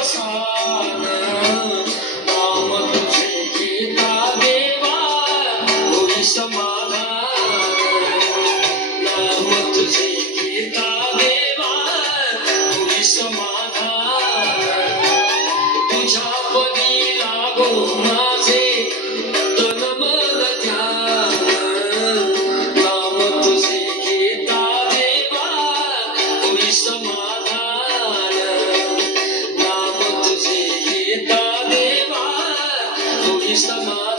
वसान, नाम तुझे घेता देवा होई समाधान, नाम तुझे घेता देवा होई समाधान, तुझ्या पदी लागो माझे तन मन ध्यान, नाम तुझे घेता देवा होई समाधान, नाम तुझे घेता देवा होई समाधान.